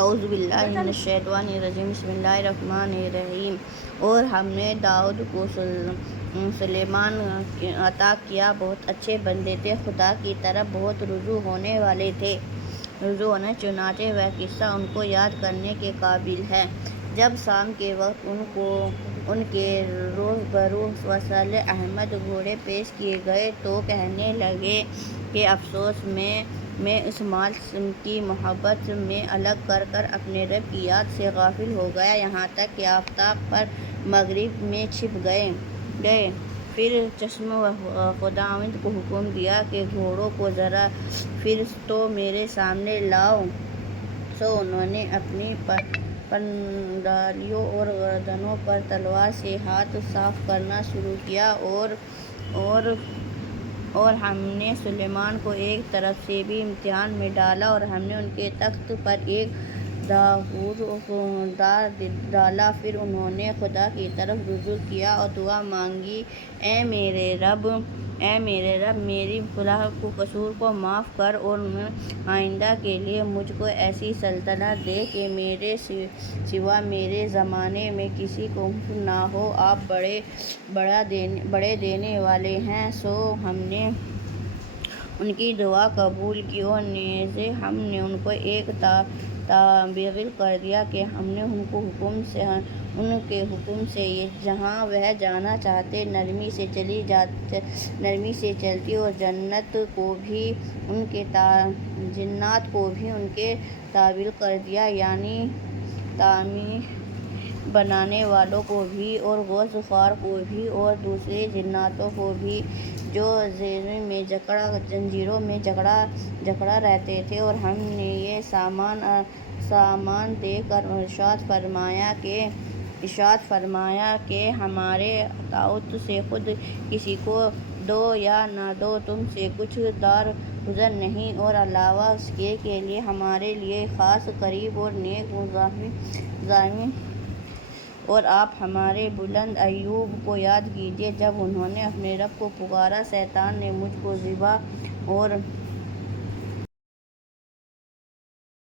اعوذ باللہ من الشیطان الرجیم بسم اللہ الرحمن الرحیم۔ اور ہم نے داؤد کو سلیمان عطا کیا، بہت اچھے بندے تھے، خدا کی طرف بہت رجوع ہونے والے تھے۔ چنانچہ وہ قصہ ان کو یاد کرنے کے قابل ہے۔ جب شام کے وقت ان کے روبرو صالح احمد گھوڑے پیش کیے گئے تو کہنے لگے کہ افسوس، میں اس مال کی محبت میں الگ کر اپنے رب کی یاد سے غافل ہو گیا، یہاں تک کہ آفتاب پر مغرب میں چھپ گئے۔ پھر چشم خداوند کو حکم دیا کہ گھوڑوں کو ذرا پھر تو میرے سامنے لاؤ۔ سو انہوں نے اپنی پنڈالیوں اور گردنوں پر تلوار سے ہاتھ صاف کرنا شروع کیا اور ہم نے سلیمان کو ایک طرف سے بھی امتحان میں ڈالا، اور ہم نے ان کے تخت پر ایک دہردار ڈالا۔ پھر انہوں نے خدا کی طرف رجوع کیا اور دعا مانگی، اے میرے رب، میری قصور کو معاف کر اور آئندہ کے لیے مجھ کو ایسی سلطنت دے کہ میرے سوا میرے زمانے میں کسی کو ملک نہ ہو، آپ بڑے دینے والے ہیں۔ سو ہم نے ان کی دعا قبول کی، اور نیز ہم نے ان کو ایک تابع کر دیا کہ ہم نے ان کے حکم سے جہاں وہ جانا چاہتے نرمی سے چلتی، اور جنات کو بھی ان کے تابع کر دیا، یعنی تعمیر بنانے والوں کو بھی اور غوث خوار کو بھی اور دوسرے جناتوں کو بھی جو زنجیروں میں جکڑا رہتے تھے۔ اور ہم نے یہ سامان دے کر ارشاد فرمایا کہ ہمارے اطاعت سے خود کسی کو دو یا نہ دو تم سے کچھ درگزر نہیں، اور علاوہ اس کے کہ ہمارے لیے خاص قریب اور نیک ضامن۔ اور آپ ہمارے بندے ایوب کو یاد کیجیے، جب انہوں نے اپنے رب کو پکارا، شیطان نے مجھ کو ذبح اور